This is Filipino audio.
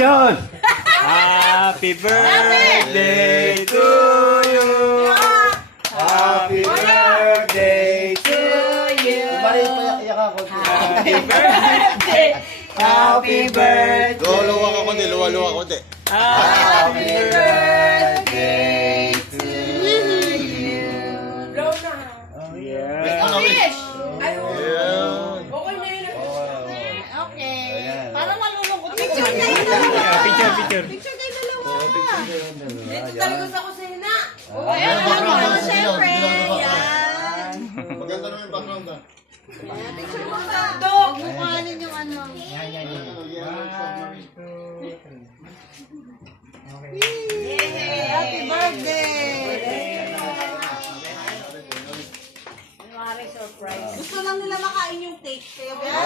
Action! Happy birthday to you. Happy birthday to you. Happy birthday. Happy birthday. Luwa ka konti, luwa konti. Happy birthday to you. Blow na. Fish! Ayan. Okay na yun. Okay. Ayan. Parang malulungkot. Picture kayo Picture, picture. Picture kayo dalawa. Dito talaga sa kusina. Ayan, background, ano, syempre. background. Yan. Maganda naman yung background ah. Ayan, picture mo sa Dok. mukhanin yung ano. Yay! Happy birthday! Gusto lang nila makain yung cake. Kaya